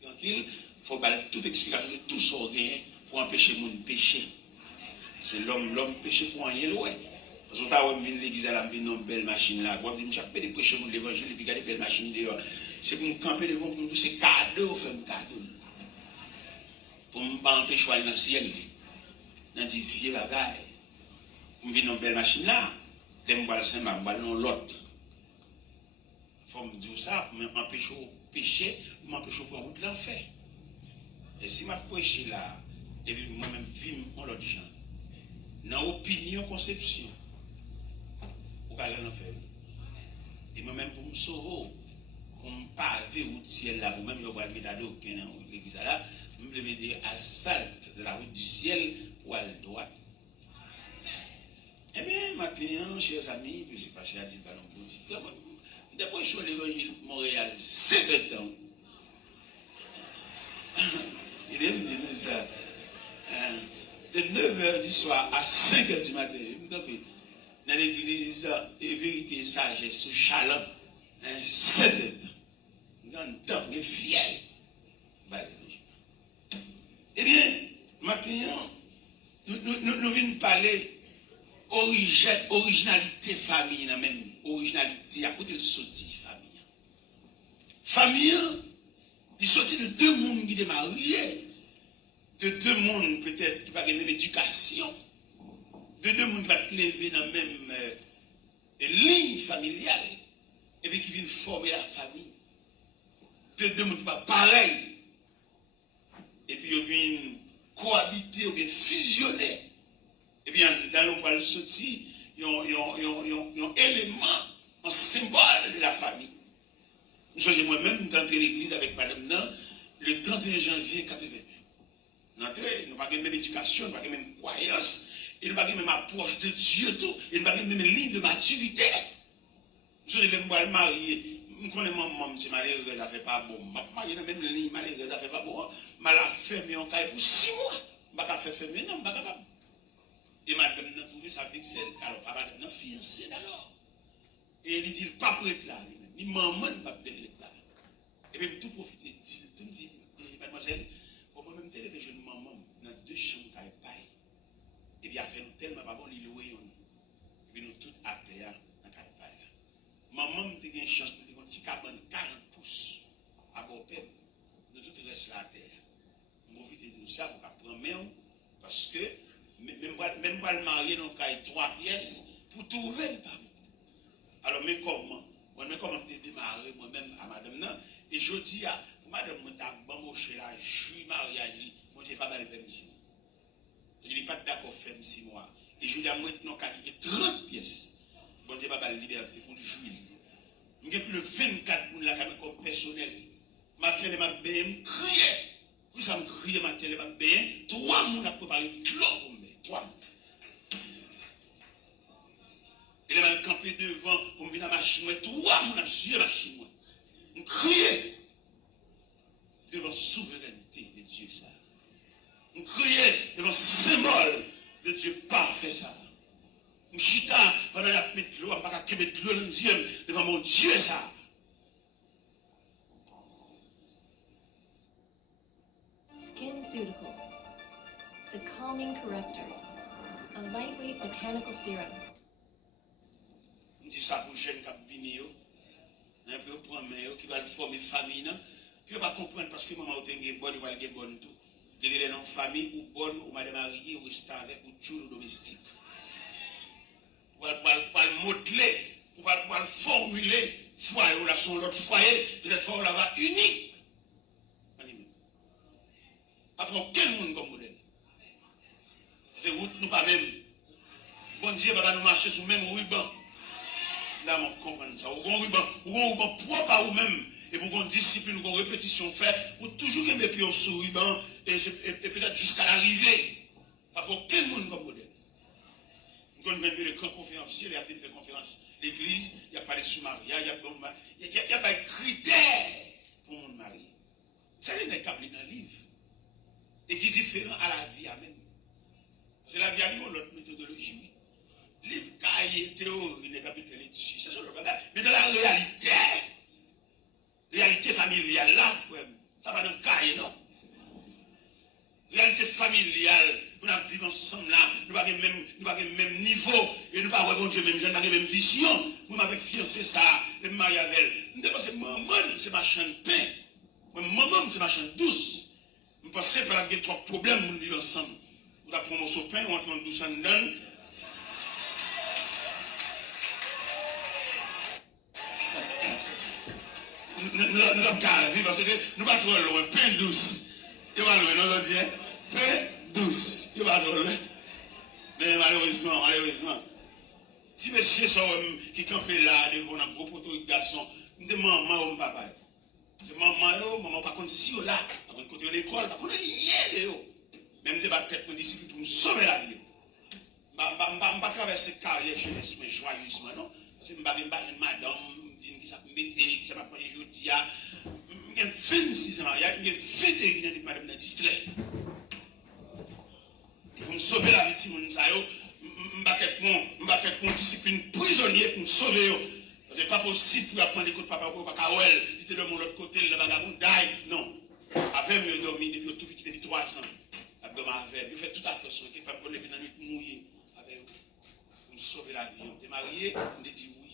tranquille, il faut tout expliquer de tout ce qu'on gagne pour empêcher mon péché. C'est l'homme péché pour rien, ouais. Parce que quand on vient à l'église, on vient une belle machine là. On dit, je vais prêcher l'évangile et puis garder belle machine dehors. C'est pour me camper devant pour nous, c'est cadeau, faire un cadeau. Pour ne pas empêcher d'aller dans le ciel. Dans des vieux bagailles. On vient une belle machine là. Je vais le Saint-Marc, je vais dans l'autre. Il faut me dire ça pour m'empêcher de pécher, pour m'empêcher de prendre route de l'enfer. Et si je prêche là, et puis moi-même vivre en l'autre gens, dans l'opinion, conception, pour aller en enfer. Et moi-même pour me sauver, pour me paver route ciel là, pour même je vais mettre à dos dans l'église là, je me dire à salte de la route du ciel pour aller à droite. Eh bien, maintenant, chers amis, je ne sais pas si je dis pas non plus. Depuis que je suis à l'évangile Montréal, 7 ans, il est venu dire ça. De 9h du soir à 5h du matin, donc, dans l'église, vérité et sagesse, sous Chalon, 7 ans. Un temps, il est fier. Eh bien, maintenant, nous venons parler originalité famille, même originalité à côté de sortie famille. Famille, il sortit de deux mondes qui étaient mariés, de deux mondes peut-être qui n'ont pas de même éducation, de deux mondes qui vont te lever dans la même ligne familiale, et puis qui viennent former la famille. De deux mondes qui ne sont pas pareils, et puis ils viennent cohabiter ou bien fusionner. Et bien, dans le poil sorti, il y a un élément, un symbole de la famille. Moi-même, je suis entré à l'église avec madame Nan le 31 janvier 1981. Nous n'avons pas la même éducation, nous n'avons pas la même croyance, et nous n'avons pas la même approche de Dieu, et nous n'avons pas la même ligne de maturité. Je suis marié, je connais mon maman, c'est malheureux, ça ne fait pas bon. Je suis marié dans la même ligne, malheureux, ça ne fait pas bon. Je l'ai fermé en caille pour 6 mois. Je ne vais pas fermer, non, je ne suis pas capable. Et madame n'a trouvé sa vexelle, alors papa n'a fiancé d'alors. Et il dit, pas prêt là, ni maman ne pas prêt là. Et même tout profiter, tout me dit, mademoiselle, pour moi-même, tel que jeune maman, dans 2 chambres à paille. Et bien, fait nous tellement pas bon, il loué. Et puis nous tous à terre, dans la paille. Maman m'a dit une chance de un petit cabane 40 pouces à Bopem. Nous tous restons à terre. Nous profitons de ça pour prendre main, parce que même pas le marier dans le 3 pièces pour trouver le parmi. Alors, mais comment? Moi-même, comment je démarré moi-même à madame nan, et je dis à madame, je t'ai bambouché là, je suis mariage, moi, je n'ai pas mal de permission. Je n'ai pas d'accord faire 6 mois. Et je dis à moi, maintenant, qu'il y a 30 pièces. Bon, je n'ai pas mal de liberté pour du jouir. Je n'ai plus le 24 pour la caméra comme personnel. Ma télé m'a bien crié. Puis ça me crié, ma télé m'a bien. 3 mois à préparer clos pour moi. 3 mois. Il m'a campé devant pour me venir à la machine. 3 mois à suivre la machine. Je criais devant la souveraineté de Dieu. Ça. Je criais devant le symbole de Dieu parfait. Ça. Je chita pendant la mettre de l'eau, je vais mettre de l'eau dans les yeux devant mon Dieu. Ça. SkinCeuticals, the calming corrector, a lightweight botanical serum. Je dis ça pour les jeunes qui viennent, pour prendre qui va former famille, puis on va comprendre parce que maman est bonne, il va être bonne tout. Il y a une famille ou bonne, ou madame mariée, ou rester avec, ou toujours domestique. Pour le modeler, pour le formuler, foyer, ou la son l'autre foyer, de la forme là-bas unique. Après, quel monde comme modèle? C'est route nous pas même. Bon Dieu va nous marcher sur le même ruban. Là, on comprend ça. Ou un ruban propre à vous-même. Et pour qu'on discipline, ou qu'on répétition fait, ou toujours qu'il y ait des pieds sur le ruban, et peut-être jusqu'à l'arrivée. Après, quel monde comme modèle? Nous avons vu le camp conférencier, il y a fait conférence. L'église, il n'y a pas de sous-maria, il n'y a pas de critères pour mon mari. Ça, il n'est qu'à dans le livre. Et qui est différent à la vie à même. Parce que la vie a une autre méthodologie. Livre cahier, théorie, il n'est pas plus que là-dessus. C'est ça le bagage. Mais dans la réalité familiale, familiale là, frère, ça va dans le cahier, non? Réalité familiale, nous vivons ensemble là, nous n'avons même niveau, et nous n'avons pas bon Dieu même, nous n'avons même vision. Nous m'avons fiancé ça, le mariage avec elle. Nous devons penser, maman, c'est ma chaîne de pain. Maman, c'est ma chaîne douce. Nous pensons qu'il y a trois problèmes pour nous vivre ensemble. Nous avons pris un morceau de pain, on entend douce en dedans. Nous avons carré parce que nous ne pas trop loin, pain douce. Il va loin, nous avons dit, pain douce. Il va trop loin. Mais malheureusement, si monsieur qui campait là, devant un gros poteau de garçon, nous disons maman ou papa. C'est maman, par contre, si on là, par contre, côté de l'école, par contre, rien de eux. Même des tête pour discipline pour nous sauver la vie. Je ne vais pas traverser carrière jeunesse, mais joyeusement, non? Parce que je ne vais pas une madame, qui s'appelle Mété, qui s'appelle aujourd'hui, j'ai 26 ans, il y a 21 ans de madame dans distrait. Pour me sauver la vie de mon sayo, je ne vais pas une discipline prisonnier pour me sauver. Parce que ce n'est pas possible pour apprendre les coups de papa ou papa Kawel, qui était de mon autre côté, le vagabond d'ail. Non. Après, je dormi depuis tout petit, depuis 3 ans. Abdomen avec. Je fais tout à fait son qui pas pour lever dans la nuit mouillée avec vous. Pour me sauver la vie. On est marié, on me dit oui.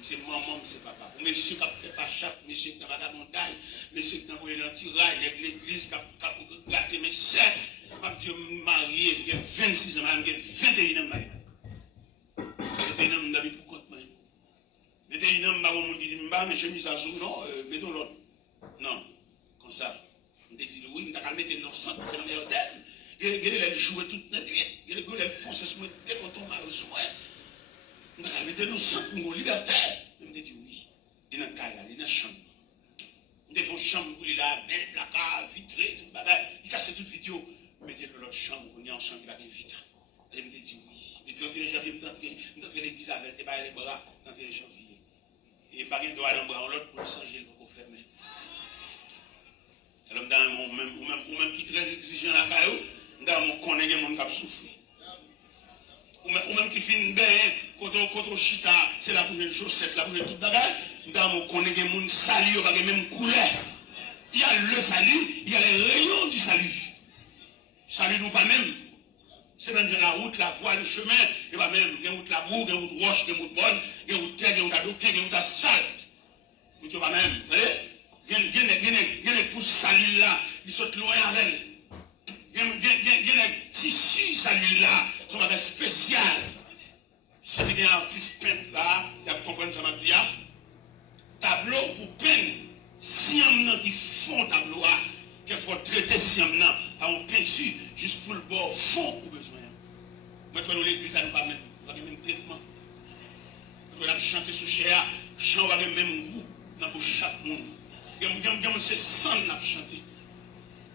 C'est maman, c'est papa. Monsieur qui a fait pas chape, monsieur qui a vagabond d'ail, monsieur qui a envoyé l'antirail, l'église qui a gâté mes sœurs. Je suis marié, j'ai 26 ans, j'ai 21 ans marié. 21 ans, je suis pour compte. 21 ans, je me dis, mais je me dis ça sur non, mettons l'autre. Non, comme ça. On te dit oui, on t'a mettre 900, c'est la meilleure d'elle. Elle jouait toute la nuit. Elle fonçait sur moi, dès qu'on tombe mal sur moi. On t'a mettre 900 pour mon libertaire. On te dit oui. Il est dans le cas là, il est dans la chambre. On te fait une chambre où il est là, belle, placard, vitré, tout le bagage. Il casse toute vidéo. Mettez-le dans l'autre chambre, on est en chambre, il a des vitres. Elle me dit oui. Le 31 janvier, je suis entré à l'église avec les bras, 31 janvier. Et pas de doigt dans le bras, l'autre pour changer, pour fermer. Alors, ou même qui est très exigeant la caillou, dans mon connaît des gens qui souffrent. Ou même qui finit bien, quand on chita, c'est la première chaussette, la première toute bagage, dans mon connaît des gens salis, pas la même couleur. Il y a le salut, il y a les rayons du salut. Salut nous pas même. C'est même la route, la voie, le chemin, et pas même, il y a route la boue, il y a route roche, il y a route bonne, il y a route terre, il y a route adoquin, il y a route asphalte. Vous ne pas même, vous voyez? Il y a des pousses salut là, ils sont loin avec elle. Il y a des tissus salut là, sont des spécial. Si il y a un artiste peintre là, il y a compris ça m'a dit, tableau pour peindre, si on qui font tableau là, qu'il faut traiter si on a un peinture juste pour le bord fond pour besoin. Maintenant, nous l'église, ça nous pas même traitement. Nous avons chanté sous cher, chant va le même goût dans chaque monde. C'est sans nous chanter.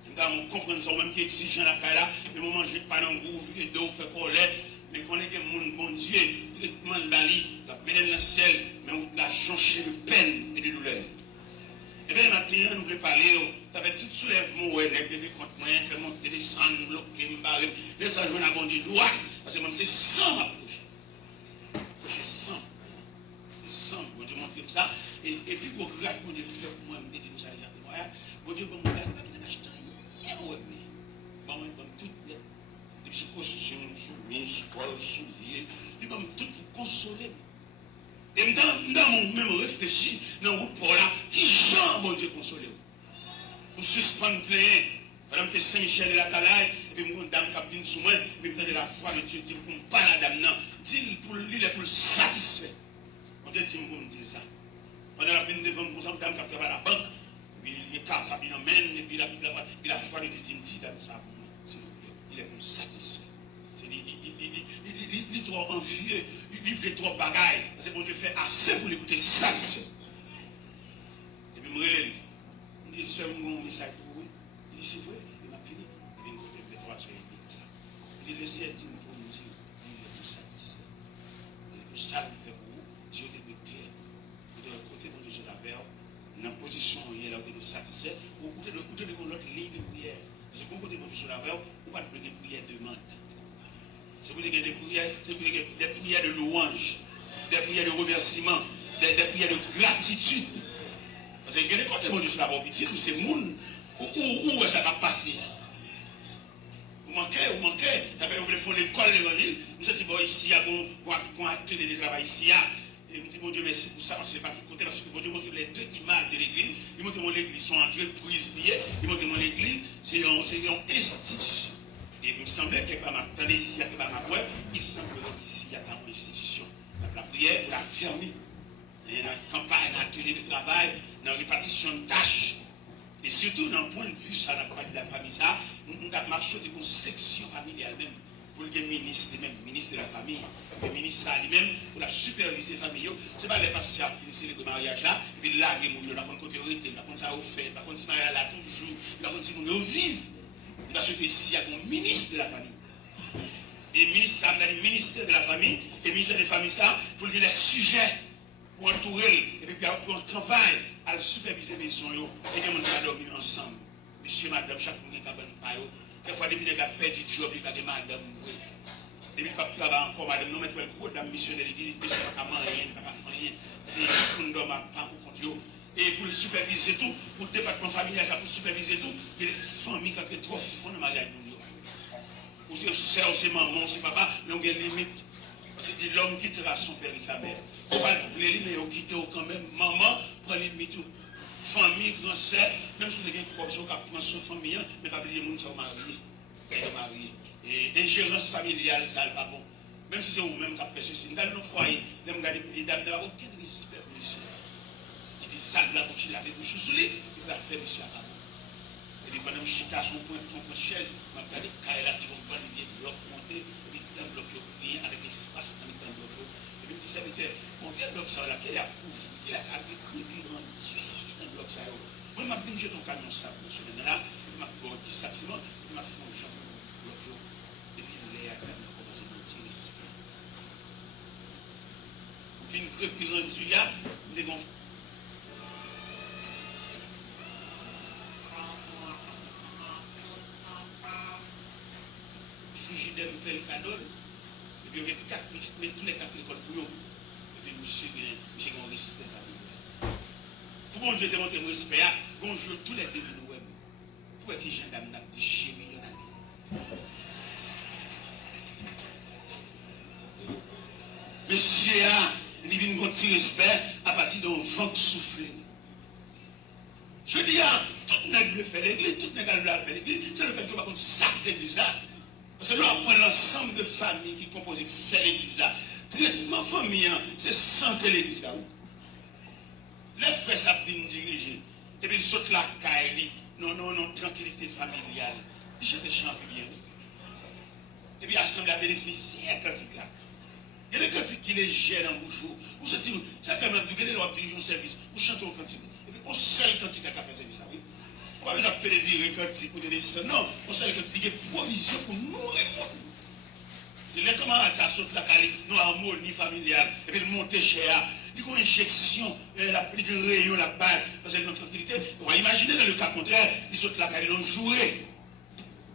Nous comprenons ça, même qui est exigeant la caille là, mais nous mangeons pas dans le goût, et d'eau, fait colère, mais qu'on est que monde, bon Dieu, traitement de la lit, la peine dans le ciel, mais on l'a jonché de peine et de douleur. Eh bien, maintenant, nous voulons parler, tu avais tout soulèvement, ouais, les contre moi, faire monter, descendre, bloquer, me barrer, mais ça, je n'ai pas dit droit, parce que même c'est sans m'approcher. Approcher sans. C'est sans, bon Dieu, montrer ça. Et puis, pour grâce, bon Dieu, fait pour moi, me dit, ça, j'ai moi, bon Dieu, bon, moi, je vais acheter rien, bon, moi, tout, les petits costumes, soumis, poils, souliers, ils vont tout pour consoler. Et dans mon même réfléchi, dans le pour là, qui genre, mon Dieu, consoler. Pour suspendre plein, madame que Saint-Michel de la Talaye, et puis mon dame qui vient sous moi, mais de la foi de Dieu, dit pour ne pas la dame, non, dit pour lui, pour le satisfaire. On te dit pour me dire ça. On a la peine devant pour ça, dame qui travaille à la banque, puis il est capable, il emmène, et puis la foi de Dieu dit, dame, ça pour moi, s'il vous plaît, il est pour le satisfaire. Il est trop envieux, il fait trop bagaille, parce que bon Dieu fait assez pour l'écouter satisfait. Et puis, il me dit, seul mon message pour vous. Il dit, c'est vrai, il m'a fini. Il vient de côté de 3 sur comme ça. Il dit, le ciel dit pour nous dire, il est tout satisfait. Il est tout ça, il fait pour vous. Dieu est plus clair. Vous êtes de côté de Dieu la vers, dans la position où il est là, vous êtes satisfait. Ou vous êtes de l'autre ligne de prière. Parce que quand vous êtes de Dieu la vers, vous ne pouvez pas de prière demande. C'est pour des prières, des prières de louange, des prières de remerciement, des prières de gratitude. Parce que il y a des côtés où la petit, ou c'est moun, où ça va passer. Vous manquez, vous voulez faire l'école, nous sommes bon ici, on a atelier de travail ici, et nous disons, bon Dieu, merci pour ça, parce que c'est pas tout côté, parce que bon Dieu montre les deux images de l'église, il montre mon l'église, sont entreprises liées, il montre mon l'église, c'est une institution. Et il me semblait que m'attendais ici, à ma web, il semblerait ici, il y a une institution. La prière pour la fermer. Et dans la campagne, dans l'atelier de travail, dans la répartition de tâches. Et surtout, dans le point de vue, ça, dans de la famille, ça, nous avons marché de une section familiale même, pour le ministre, même ministre de la famille, le ministre ça lui-même, pour la superviser la famille. Ce n'est pas les patients qui finissent le mariage là, et puis là, il y a une côté autorité, il y a ça au fait, il y a ce mariage là toujours, il y a si nous vivons. Il va se faire ici avec un ministre de la famille. Et le ministre, ça, le ministère de la famille, et le ministère de la famille, ça, pour dire les sujets, pour entourer, et puis pour une campagne, à superviser les maisons, et que nous allons dormir ensemble. Monsieur, madame, chaque monde qui a un paille. Des fois, depuis les gars perdent du job, il y a des madame. Depuis le pape travaille encore, madame, nous mettons un gros dame missionnaire, l'église, monsieur, pas à manger, pas à faire, c'est pour nous dormir pas pour compte. Et pour superviser tout, pour le département familial, ça pour superviser tout, il y a des familles qui ont trop fond dans le mariage. Ou c'est sœur, c'est maman, c'est papa, mais on a des limites. C'est l'homme qui quittera son père et sa mère. On va le limiter, mais on quitte quand même. Maman prend les limites. Famille, grand-sœur, même si vous avez une proportion qui prend son famille, mais pas oublier les gens qui sont mariés. Et l'ingérence familiale, ça n'est pas bon. Même si c'est vous-même qui avez fait ceci, dans nos foyers, les dames n'ont aucun respect pour les soeurs. Il dit ça de la bouche, il avait bouche sous lui, il va faire monsieur à et puis pendant que je suis à son point de chaise, je vais regarder les là qui vont prendre des blocs montés, et puis des blocs bien avec l'espace dans les blocs. Et puis tu sais, mon vieux bloc ça là, qu'il a couvert, il a carré crédit dans le bloc ça. Moi, je vais jeter ton camion ça pour ce là, je vais faire 10 sacs ciment, je vais faire un champ de bloc, et puis les a commencé à tirer respect. Puis une crédit rendu là, nous devons frigidaire nous fait le cadeau, et puis il y avait 4 petites, mais tous les 4 écoles pour eux. Et puis monsieur a un respect à nous. Pour bon Dieu démontrer mon respect, bonjour tous les devenus web. Pour qui gendarme n'a pas chéri, il y en a. Monsieur il vient de petit respect à partir d'un vent soufflé. Je dis, tout le monde fait l'église, tout le monde fait l'église, c'est le fait que par contre, ça l'église là. Parce que là, on prend l'ensemble de familles qui composent, qui fait l'église là. Traitement famille, c'est santé l'église là. Les frères, ça bien dirigé. Et puis, ils sautent la caille, non, tranquillité familiale. Ils chantent des chants bien. Et puis, l'assemblée a bénéficié de cantique là. Il y a des cantiques qui les gèrent en bouche. Vous savez, ça quand même, vous avez leur diriger un service, vous chantez au cantique. Et puis, on seul cantique à faire service, oui. On va les appeler virer cantique ou des dessins. Non, on sait qu'il y a une provision pour nous répondre. C'est les camarades, ça saute la caille, non harmonie familiale, et puis monter cher. Il y a une injection, la plus de rayon, la balle, parce que notre tranquillité. On va imaginer dans le cas contraire, ils sautent la caille, ils ont joué.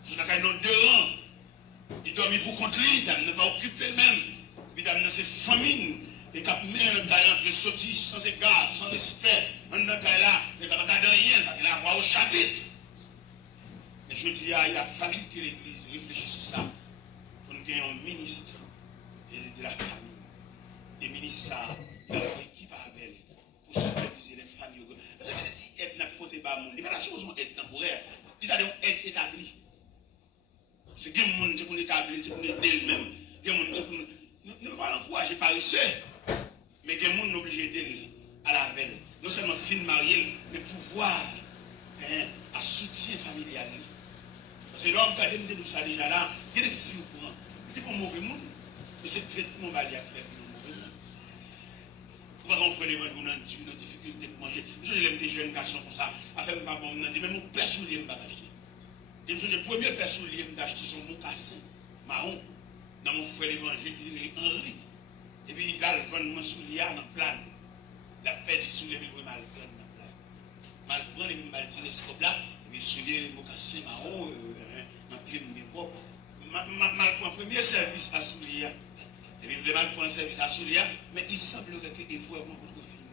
Ils sautent la caille, ils ont 2 rangs. Ils dorment pour contre lui, ils ne pas occuper même. Puis ils ont ces famines. Et quand ils mettent dans le caille, ils sont sortis sans égard, sans respect. Dans le caille là, ils ne peuvent pas garder rien, parce qu'il a voix au chapitre. Mais je dis, il a fallu que l'Église réfléchisse sur ça. Pour nous gagner un ministre de la famille. Et le ministre, ça, il a une équipe à Abel pour superviser les familles. Parce que si aide n'a pas côté bas monde, il n'y a pas la chose aide temporaire. Il a une aide établie. C'est que les gens qui sont établis, c'est pour aider eux-mêmes. Les gens qui sont. Nous ne pouvons pas l'encourager par eux, mais les gens sont obligés d'aider à la veille. Non seulement film marié, mais pouvoir à soutien familial. Parce que l'homme qui a dit ça déjà là, il y a des filles au courant. Il n'est pas mauvais monde, mais c'est le traitement qui a fait pour le mauvais monde. Pourquoi on fait les gens qui ont une difficulté de manger? Je l'aime des jeunes garçons comme ça, à faire un bon, on dit, mais mon père soulier, je ne vais pas acheter. Et le premier père soulier, je vais acheter son mocassin marron, dans mon frère l'évangile Henri. Et puis, il a le vent mon soulier dans le plan. La paix du soulier, il veut mal prendre dans le plan. Mal prendre, il va tirer ce cop là, et puis soulier, mocassin marron, dans le pied de mes propres. Mal prendre premier service à soulier. Et puis, il veut mal prendre un service à soulier, mais il semblerait que l'épreuve est beaucoup trop fine.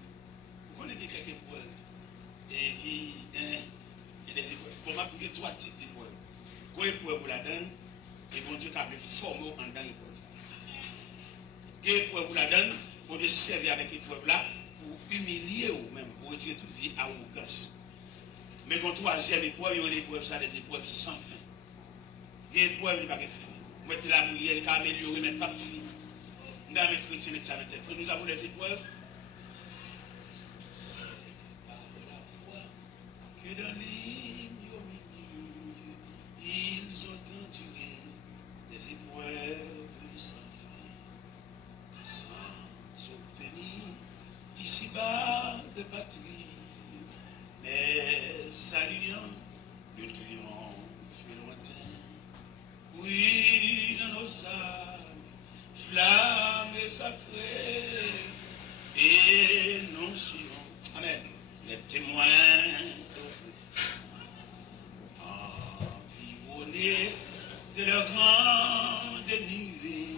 Vous connaissez quelques épreuves. et qui et des épreuves. Comment pour que trois types d'épreuves. Quoi épreuve vous la donne et bon Dieu capable former en dans l'épreuve. Quelle épreuve vous la donne, bon Dieu servir avec l'épreuve là pour humilier ou même pour retirer toute vie à arrogance. Mais quand troisième épreuve, il y a des épreuves, ça, des épreuves sans fin. Il y a des épreuves qui ne sont pas fin. Mettez la prière, qui améliorer, mais pas de fin. Nous avons les chrétiens, ça tête. Nous avons des épreuves. C'est par la foi que dans l'ignominie, ils ont enduré des épreuves sans fin, sans obtenir ici-bas de patrie. Mais saluant le triomphe lointain, oui, dans nos âmes, flammes sacrées, et nous serons, amen, les témoins environnés de leur grande nuée,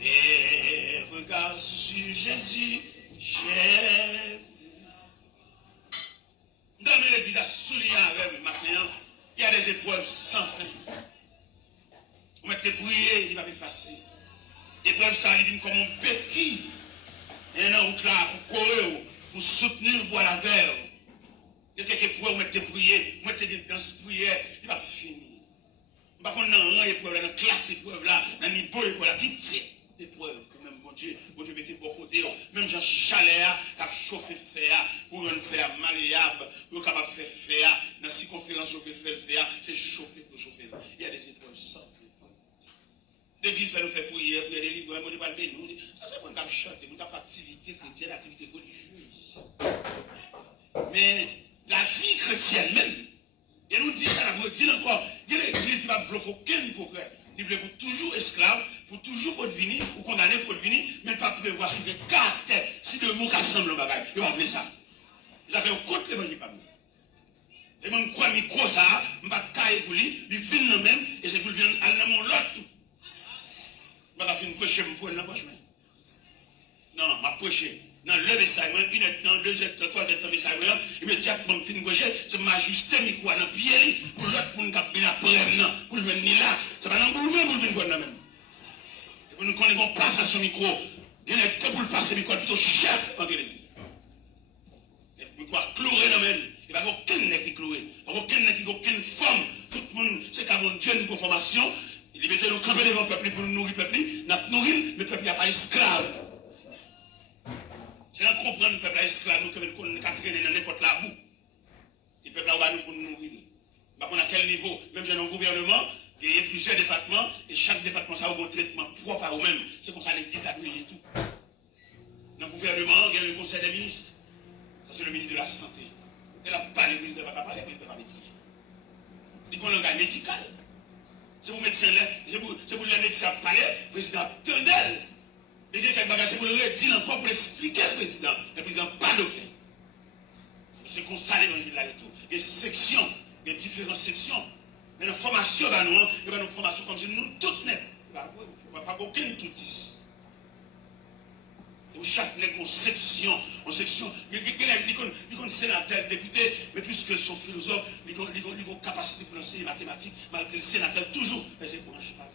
les regards sur Jésus, chef. Dans l'église à souligner avec maintenant, il y a des épreuves sans fin. Vous mettez prier, il va être facile. L'épreuve, ça arrive comme un béquille. Et un autre là, pour courir, pour soutenir, pour la verre. Il y a quelques épreuves, vous mettez prier, vous mettez des danses prière, il va finir. Par contre, dans une épreuve, dans une classe épreuve là, dans une bonne épreuve là, qui tire l'épreuve. Bon Dieu mettez bon côté, même Jean Chalet, qui a chauffé fer, pour rendre fer malléable, pour capable de faire fer, dans la circonférence, pour faire fer, c'est chauffer pour chauffer. Il y a des épreuves simples. L'église fait nous faire prier, prier des livres, on ne va pas le bénir. Ça, c'est pour nous chanter, nous avons activité chrétienne, activité religieuse. Mais la vie chrétienne même, et nous dit ça, nous dit encore, l'église ne va pas bluffer aucun progrès. Il veut pour toujours esclave, pour toujours pour devenir, ou condamner pour devenir, mais pas prévoir sur des caractères. Si deux mots qui assemblent le bagage, il va appeler ça. Ils avaient contre l'évangile pas nous. Et moi, je crois que micro ça, je ne vais pas cailler pour lui, il filme le même, et c'est pour lui aller dans mon lot tout. Je ne vais pas finir prêcher, je vais dans le chemin. Non, je vais prêcher. Dans le message, 1 heure de temps, 2 heures de temps, 3 heures de temps, message, immédiatement, je finis prêcher, c'est m'ajuster le micro dans le pied, pour l'autre, pour nous capter après, pour le venir là. C'est pas dans le boulot, pour le venir là même. C'est pour nous connaître place à son micro. Il y a pour le passer le micro, plutôt chef dans l'église. Le micro a cloué dans le même. Il n'y a aucun nez qui cloué. Il n'y a aucun nez qui a aucune forme. Tout le monde, c'est qu'à mon Dieu, une conformation. Il mettait nous camper devant le peuple pour nous nourrir le peuple. Nous nourrir, le peuple n'est pas esclave. C'est là qu'on comprend le peuple esclave, nous qui avons traîné dans n'importe la boue. Le peuple a nous pour nous nourrir. On a quel niveau, même j'ai un gouvernement, il y a plusieurs départements, et chaque département ça a un traitement propre à eux-mêmes. C'est comme ça l'église a brillé tout. Dans le gouvernement, il y a le conseil des ministres. Ça c'est le ministre de la santé. Elle n'a pas l'église de papa, l'église de la médecine. Il y a un langage médical. C'est pour médecin là, c'est pour les médecins parler, le président Tendel. Il y a quelques bagages, c'est pour le redire encore pour expliquer au président. Le président pas docteur. C'est comme ça l'évangile là et tout. Il y a des sections, il y a différentes sections. Mais la formation, il y a une formation comme si nous toutes net. Il n'y a pas aucune toutisse. Chaque nègre en section, il y a un sénateur, député, mais puisque son philosophe, il a une capacité pour lancer les mathématiques, malgré le sénateur, toujours, mais c'est pour un cheval.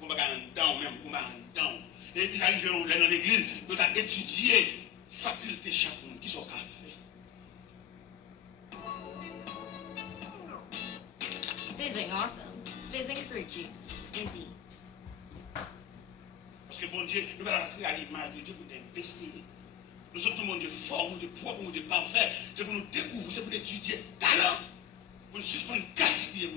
On va gagner un down, même, on va gagner un down. Et il arrive dans l'église, il a étudié faculté chaque monde qui sont capables. Fizzing awesome. Fizzing fruit juice. Izzy. Parce que bon Dieu, nous allons créer à l'image de Dieu pour nous imbéciles. Nous sommes mon Dieu fort, mon Dieu propre, mon Dieu parfait. C'est pour nous découvrir, c'est pour nous étudier talent, pour nous suspendre gaspiller.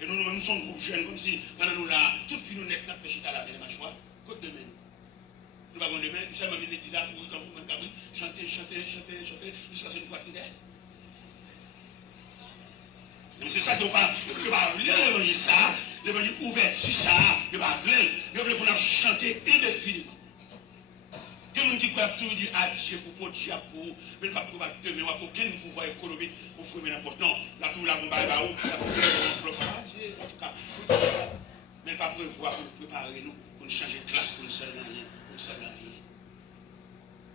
Et nous sommes groupe jeunes, comme si pendant nous là, toute vie nous n'est pas péché à la belle mâchoire, côte demain. Nous avons demain, nous sommes venus l'église à courir comme vous, chanter, jusqu'à ce que nous poitrine d'air. C'est ça qu'on va l'évangile ça, l'évangile ouvert sur ça, il va venir pour nous chanter indéfiniment. Il y a des gens qui croient tout dire adieu pour Dieu, mais pas pour demain, aucun pouvoir économique pour faire n'importe quoi. Non, la tour, la bombe, la roue, la bombe, en tout cas, mais pas prévoir pour nous préparer nous, pour nous changer de classe, pour nous servir rien, pour nous servir rien.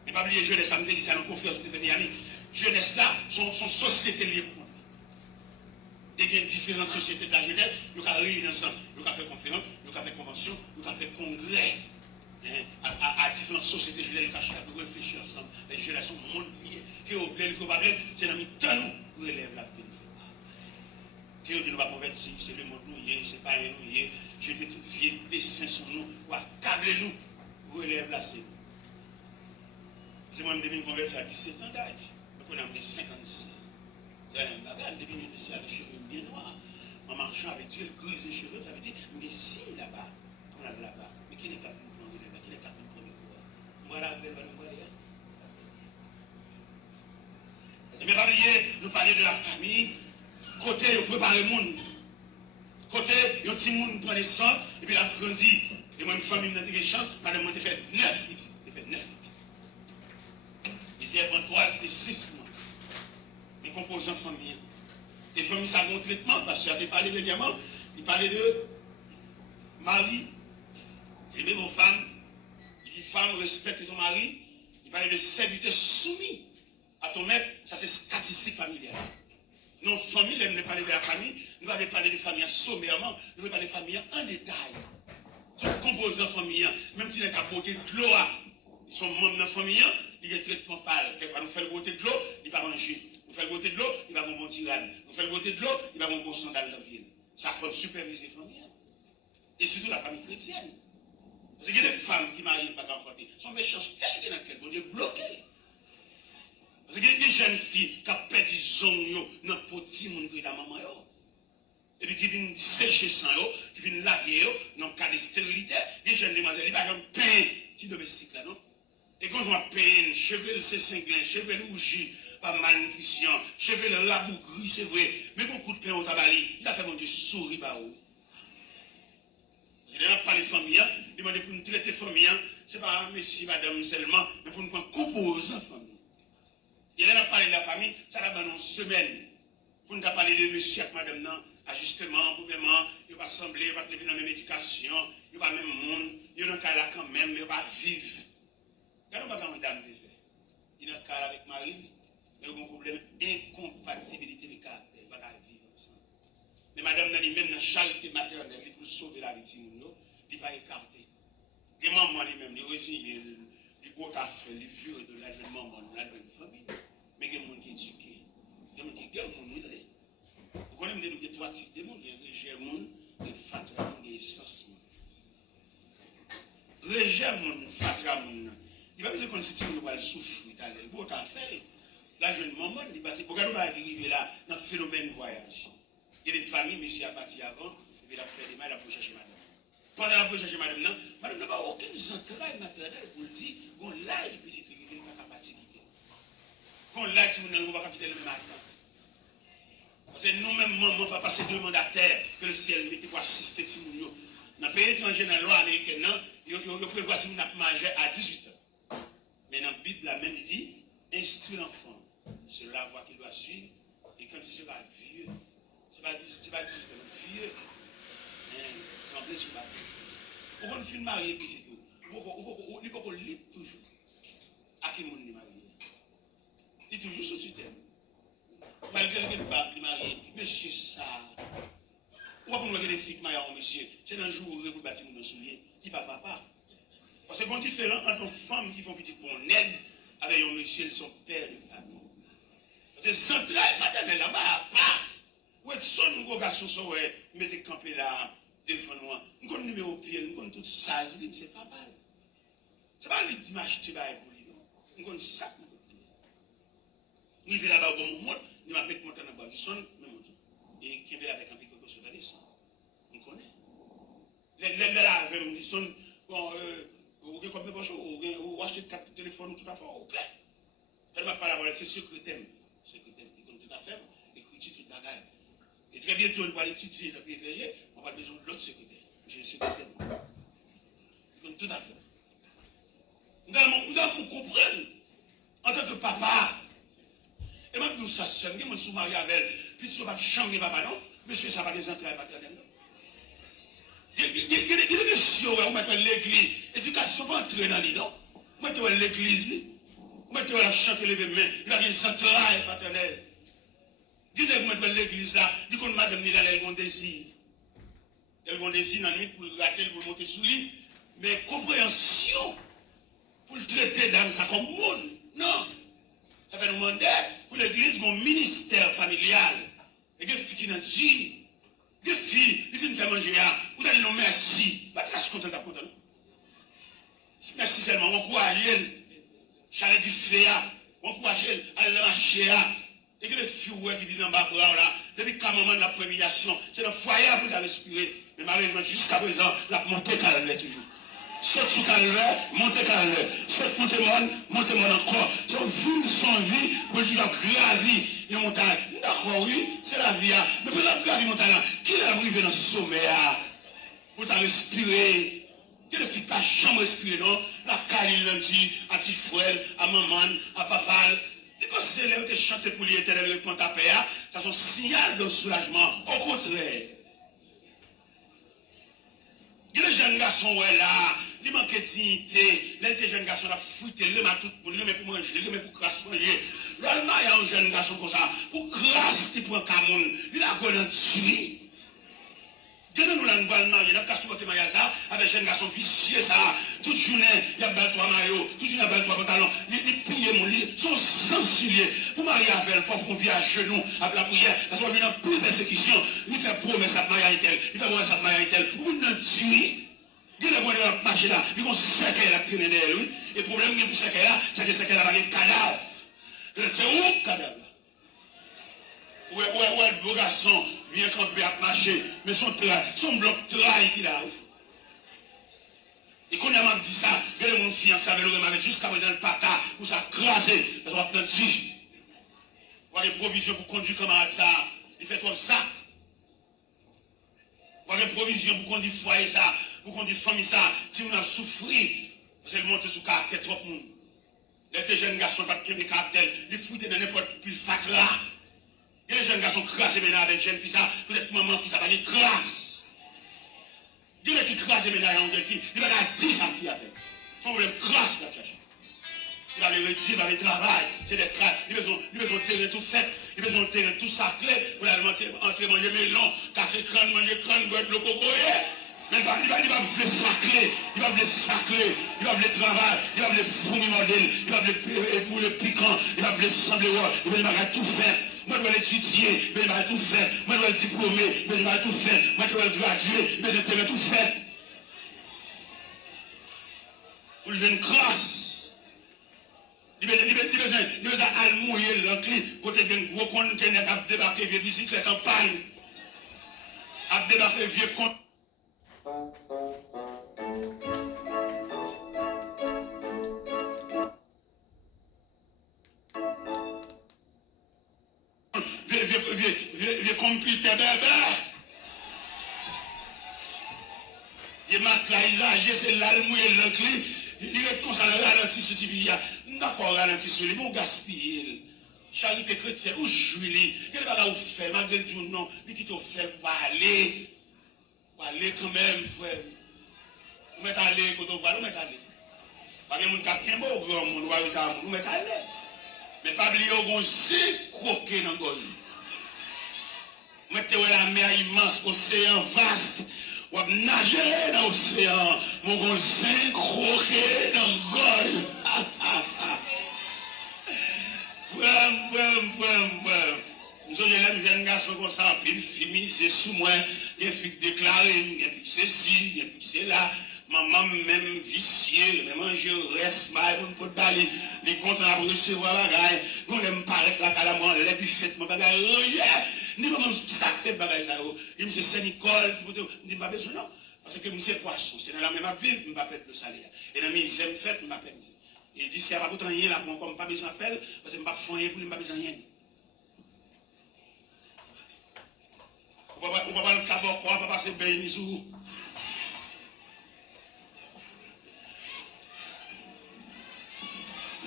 Mais pas oublier jeunesse, ça me dit ça dans la conférence de Béniani. Jeunesse là, son société libre. Il y a différentes sociétés de la jeunesse, nous avons réuni ensemble, nous avons fait conférence, nous avons fait convention, nous avons fait congrès. À différentes sociétés, je l'ai caché, nous réfléchir ensemble. Les jeunesses sont monde lié. Que vous voulez, que vous voulez, c'est dans le temps nous relève la peine. Que vous ne pas convertir, c'est le monde nous, c'est pas un nous, je fais tout vieux dessin sur nous, ou accabler nous, relève la c'est. C'est moi qui me convertir à 17 ans d'âge, nous avons 56. C'est un bagage, je devine avec les cheveux bien noirs. En marchant avec Dieu, il grise les cheveux, ça veut dire, mais si là-bas, on a là-bas, mais qui est capable de prendre là-bas, qui est capable de prendre quoi? Voilà, belle, voilà. Mais pas oublier, nous parler de la famille, côté, on prépare le monde. Côté, il y a un petit monde qui prend naissance, et puis il a grandi. Et moi, une famille dans des champs, madame, moi, j'ai fait 9 petits. J'ai fait 9 petits. Ici, elle prend 3, il était 6 mois. Les composants famille. Les familles, ça a un traitement, parce que j'ai parlé dernièrement, il parlait de mari, aimer vos femmes, il dit femme, respecte ton mari, il parlait de serviteur soumis à ton maître, ça c'est statistique familiale. Non, famille, elle ne parle de la famille, nous allons parler de famille sommairement, nous allons parler de famille en détail. Tout composant famille, même si les cas de l'eau, ils sont membres de la famille, il y a un traitement pâle. Quelquefois, nous faisons beauté de l'eau, il va manger. Nous faisons beauté de l'eau, il va avoir un bon tirade. Nous faisons beauté de l'eau, il va avoir un bon sandal dans la ville. Ça faut superviser la famille. Et surtout la famille chrétienne. Parce qu'il y a des femmes qui marient pas enfanter. Sont méchancetés dans lequel bon Dieu bloqué. Parce qu'il y a des jeunes filles qui ont perdu zong dans le petit monde qui est la maman. Et puis qui viennent sécher sang, qui viennent laver dans le cas de stérilité. Les jeunes demoiselles, ils vont payer petit domestique là, non? Et quand on va payer, cheveux c'est cinglin, cheveux rougis, pas malnutrition, cheveux labougris, c'est vrai. Mais beaucoup de pain au tabali, il a fait mon Dieu sourire par où? Je n'ai pas les familles, il m'a dit pour nous traiter les familles, ce n'est pas monsieur, madame seulement, mais pour nous composer la famille. Il a parlé de la famille, ça va dans une semaine. Pour nous parler de monsieur et madame, non, ajustement, premièrement, il va assembler, il va venir dans la même éducation, il va même monde, il va dans là quand même, il va vivre. Quand on va dans dame de fait, il est dans le cas avec Marie, mais il y a un problème d'incompatibilité de caractère, il va vivre ensemble. Mais madame, même dans la charité maternelle, pour sauver la victime, il va écarter. Les mamans lui-même, les résignes, les beaux cafés, les vieux de la jeune maman, de la jeune famille. Mais il y a des gens qui sont éduqués. Il y a des gens qui sont éduqués. Vous connaissez qu'il y a 3 types de monde. Il y a le rejet monde, le fatra monde et l'essence monde. Rejet monde, fatra monde. Il va dire qu'on se tient dans le souffle. Il beau café. La jeune maman, il va dire, pourquoi nous allons arriver là dans le phénomène voyage. Il y a des familles, monsieur a parti avant, et puis il a fait des mal à chercher madame. Pendant la chercher madame, madame n'a pas aucune centrale maternelle pour le dire, qu'on l'âge, puis c'est qu'il n'y a pas capacité quitter. Qu'on l'âge, on ne va pas quitter le même attente. Parce que nous-mêmes, maman, papa, c'est 2 mandataires que le ciel mettait pour assister Timounio. Dans le pays étranger, dans la loi américaine, il prévoit que nous manger à 18 ans. Mais dans la Bible, la même dit, instruis l'enfant sur la voie qu'il doit suivre, et quand il sera vieux, tu vas dire vieux, trembler sur la tête. Pourquoi nous films mariés, puis c'est tout. Il faut qu'on lit toujours. À qui monde est marié? Il est toujours sous tutelle. Malgré que nous ne mariés, monsieur ça. Pourquoi nous avons des filles qui marient monsieur? C'est un jour où vous bâtissez nos souliers, il va papa. Parce que c'est différent entre une femme qui font petit pour aide avec un monsieur, son père de famille. Parce que centrale maternelle là-bas, pas. Où est-ce que son gros garçon sont, mettez campé là, devant nous. Nous avons numéro au pied, nous avons tout ça, c'est pas mal. C'est pas les dimanches que tu vas pour lui, non. Nous avons ça pour lui. Nous vivons là-bas au bon moment, nous avons mis monter dans le bas du son, et qui est avec un peu de choses à descendre. On connaît. Les là, avec un son, bon, ou bien comme bonjour, ou acheter 4 téléphones tout à fait, au clair. Elle m'a pas la c'est secrétaire. Secrétaire, il compte tout à fait, écriture, tout bagaille. Et très bientôt, on va l'étudier dans le pays étranger, on va besoin de l'autre secrétaire. J'ai le secrétaire. Il compte tout à fait. Nous devons comprendre, en tant que papa, et même nous, ça, c'est un sous marié avec elle, puis tu ne vas pas changer papa, non? Monsieur, ça va des entrailles maternelles, non? Il y a des questions, on met l'église, éducation, pas entrer dans l'île, non? Moi, tu vois l'église, mettez la chanter les mains, il a une centrale paternelle. Dis-le, vous mettez l'église là, du coup, madame Nila, elle a un désir. Elle a un désir dans la nuit pour le rater, pour monter sous lui. Mais compréhension, pour le traiter d'âme, ça comme monde. Non. Ça fait nous demander pour l'église, mon ministère familial. Et des filles qui n'ont dit, des filles, qui viennent faire manger, vous allez nous merci. Bah, ça, je suis content d'être content. Merci seulement, on encourage elle. Chalet du fait, on encourage elle à la marcher. Et que les filles qui viennent en bas là, depuis qu'à un moment de la prémédiation, c'est le foyer pour la respirer. Mais malheureusement, jusqu'à présent, la montée calvaire toujours. Saute sous calvaire, montée calvaire. Saute montée mon encore. C'est une vie sans vie, pour dire gravir une montagne. D'accord, oui, c'est la vie. Mais pour la gravir une montagne, qui est arrivé dans ce sommet pour ta respirer? Que ne fit pas jamais respirer, non? La caline lundi, à Tifouel, à maman, à papa. Et quand c'est là où tu chantes pour l'éternel répond ta paix, ça c'est un signal de soulagement. Au contraire. Il y a des jeunes garçons là, ils manquent de dignité. Les jeunes garçons là, foutent, ils remettent tout pour lui, mais pour manger, ils remettent pour crasse manger. L'Allemand, il y a un jeune garçon comme ça, pour crasse, il prend Cameroun, il a quoi dans tuer. Dès nous l'avons marié, il a cassé votre mariage ça, avec un jeune garçon vicieux ça, toute journée, il y a bel toi maillot, toute journée, il y a bel toi pantalon, il pille mon lit, son sensibilier. Pour marier avec elle, il faut qu'on vienne à genoux, avec la prière, parce qu'on vient en plus de persécution, il fait promesse à marier tel, il fait promesse à marier tel, vous ne tuez. Il y a des marché là, ils vont se faire qu'elle a pris derrière lui, et le problème pour ce qu'elle a, c'est que c'est qu'elle a un cadavre. C'est où le cadavre? Ouais, le beau garçon vient camper à marcher, mais son bloc trahi qu'il a. Et quand il m'a dit ça, il y a mon fiancé avec le jusqu'à présent le pata pour ça craser, parce qu'on a dit. Il y a des provisions pour conduire camarade ça, il fait trop ça. Il y a des provisions pour conduire foyer ça, pour conduire famille ça, si on a souffri, parce qu'elle monte sous caractère trop de monde. Les jeunes garçons pas de caractère, ils foutent dans n'importe quel fac là. Il y a des jeunes garçons crassés maintenant avec jeune fille ça, peut-être maman fille ça va dire crasse. Il y a qui crassent maintenant avec une jeune fille, il va dire sa fille à faire. Son problème crasse là chercher. Il va les retirer, il va les travailler, c'est des crasses, il a besoin de terrain tout fait, il a besoin de terrain tout saclé, pour aller entrer manger melon, casser crâne, manger crâne, boire le cocoyer. Mais il va les sacler, il va les sacler, il va les travailler, il va les fournir modèle, il va les boules piquants, il va les sembler, il va tout faire. Moi, je dois l'étudier, mais je vais tout faire. Moi, je dois le diplômer, mais je vais tout faire. Moi, je dois le graduer, mais je vais tout faire. Pour le jeune crasse. Il besoin d'aller mouiller l'enclin, côté d'un gros conteneur à débarquer vieux bicyclette en panne. À débarquer vieux conteneur. Vieux computer bébé. Il m'a claisé, c'est l'almouille et l'enclin. Il est comme ça, ralenti sur TV. D'accord, ralenti sur lui, bon gaspiller. Charité chrétienne, où je suis, quel bagage vous faites, malgré le jour, non, il quitte au fait pour aller. Pour aller quand même, frère. Vous mettez aller, quand on va, vous mettez aller. Parce que mon cas, qui est beau, grand monde, vous mettez aller. Mais pas oublier, on sait croquer dans le gorge. Mettez la mer immense, l'océan vaste. Ou nager dans l'océan. Mon gonzin croquer dans le gorge. Nous sommes les jeunes garçons comme ça, puis fini, c'est sous moi. Il y a des filles déclarées, il y a des filles ceci, il y a des filles c'est là. Maman même vicieux, même manger reste mal, on peut pas aller, les comptes à recevoir la bagaille, on aime paraître la calamance, les buffettes, mon bagaille, oh yeah! Ni pas même ça fait bagaille ça, il me dit Saint-Nicole, il dit pas besoin non, parce que c'est poisson, c'est dans la même vie, je ne vais pas perdre le salaire. Et dans le ministère, je ne vais pas perdre. Il dit, si il n'y a pas autant rien là, pour ne pas besoin de faire, parce que je ne vais pas faire rien pour ne pas besoin de rien. On ne va pas le cabot, on va passer bien sous.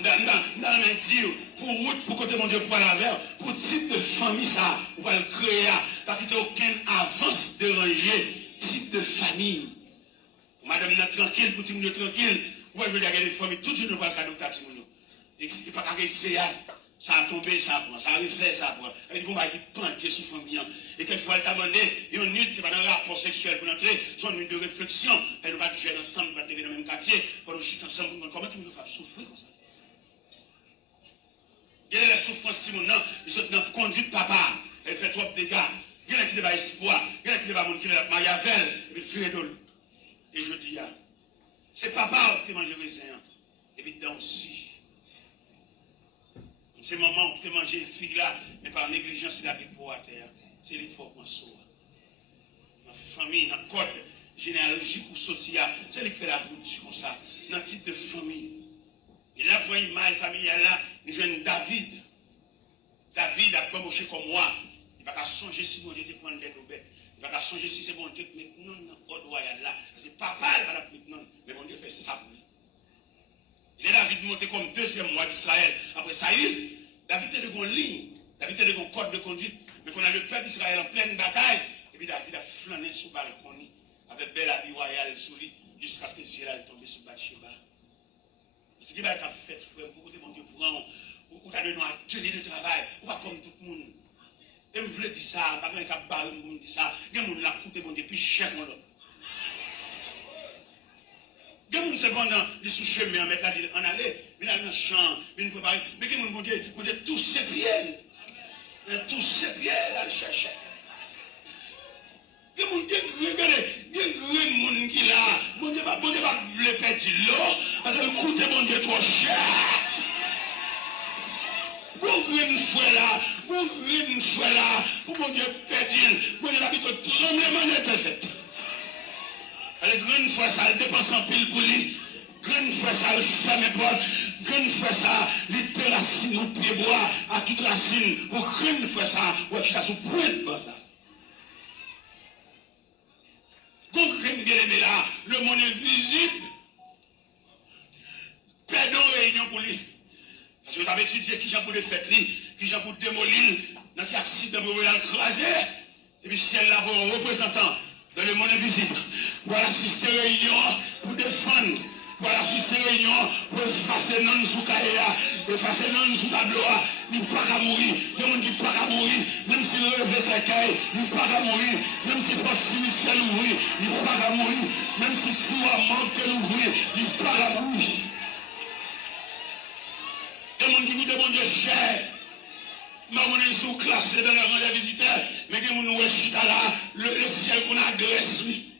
Dans le Dieu, pour route, pour côté mon Dieu, pour la vers, pour type de famille, ça, on va le créer, parce qu'il n'y a aucune avance dérangée, type de famille. Madame, tranquille, pour tout le monde tranquille, ouais, je veux dire, les familles, tout le monde va le cadeau de Et pas qu'à ça a tombé, ça prend, ça a refait, ça prend. Et puis, on va y pencher sur la famille. Et quelquefois, elle t'a demandé, et une nuit, c'est pas dans un rapport sexuel pour entrer, c'est une nuit de réflexion. Elle nous va jouer ensemble, pas dans le même quartier, pour nous chuter ensemble. Comment tu nous fais souffrir comme ça? Il y a la souffrance, Simon, non, ils sont dans la conduite papa. Elle fait trop de dégâts. Il y a qui n'a pas espoir, il y a qui n'a pas mon qui n'a pas yavel, et puis fait d'eau. Et je dis, c'est papa qui mange le raisin. Et puis, dedans aussi. C'est maman qui fait manger les figues là, mais par négligence, il a des poids à terre. C'est l'effort qu'on soit. Dans la famille, dans le code généalogique ou social, c'est lui qui fait la route comme ça, dans le type de famille. Et là, pour une image familiale là, nous avons David. David a pas marché comme moi. Il ne va pas songer si mon Dieu te prend des bêtes. Il ne va pas songer si c'est bon Dieu qui met non dans le royal là. C'est papa qui va la mettre non, mais mon Dieu fait ça pour lui. Il est David monté comme deuxième roi d'Israël. Après Saïl, David était de une ligne, David était de un code de conduite. Mais qu'on a le peuple d'Israël en pleine bataille, et puis David a flâné sous le balcon avec belle habit royal sous lui, jusqu'à ce que le ciel est tombé sur Bathsheba. Ce qui va être fait, frère, beaucoup de mon Dieu prend, ou t'as donné un atelier de travail, ou pas comme tout le monde. Et je veux dire ça, pas quand il a barré, je dis ça, il y a des gens qui ont coûté mon Dieu, puis cher mon l'autre. Il y a des gens cependant, ils sont sous chemin, mais en aller, ils allent dans le champ, ils préparent, mais il y a des gens qui ont tous ses pieds. Tous ses pieds, là, le chercher. Il y a des gens qui là, mon Dieu va le perdre l'eau, parce que le coût de mon Dieu trop cher. Une fois là, pour mon Dieu perdre, mon Dieu va vite tremblement de tête. Alors, grande fois ça, il dépense en pile pour lui. Grande fois ça, il ferme les portes. Grande fois ça, il te racine au pied bois à toute racine. Pour grande fois ça, ouais, qui ça sous pointe pour ça. Donc, grande bien aimé là, le monde est visible. Perdons réunion pour lui. Parce que vous avez étudié qui j'ai pour le faire, qui j'ai pour démolir, dans cet accident pour le craser. Et puis, si elle là pour un représentant dans le monde invisible, voilà assister réunion pour défendre. Voilà assister réunion pour effacer non sous cahier, effacer non sous tableau. Il n'est pas qu'à mourir. Il y a des gens qui ne sont pas qu'à mourir. Même s'il revêt sa caille, il n'est pas qu'à mourir. Même si porte initiale ouvrir, il n'est pas qu'à mourir. Même si souvent manque l'ouvrir, il n'est pas qu'à mourir. Il y a des gens qui vous demandent de cher. Mais on est sous classé dans la rang des visiteurs. Mais que nous sommes là, le ciel qu'on adresse, oui.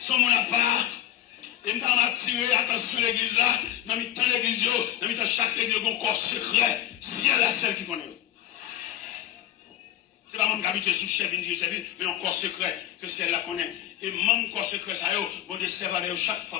Son mon part. Et nous avons attiré attention à l'église là. Dans l'église, dans chaque église, il y a un corps secret. Ciel la celle qui connaît. Ce n'est pas mon habitué sous chef, mais un corps secret que celle la connaît. Et mon corps secret, ça y est, on décède chaque fois.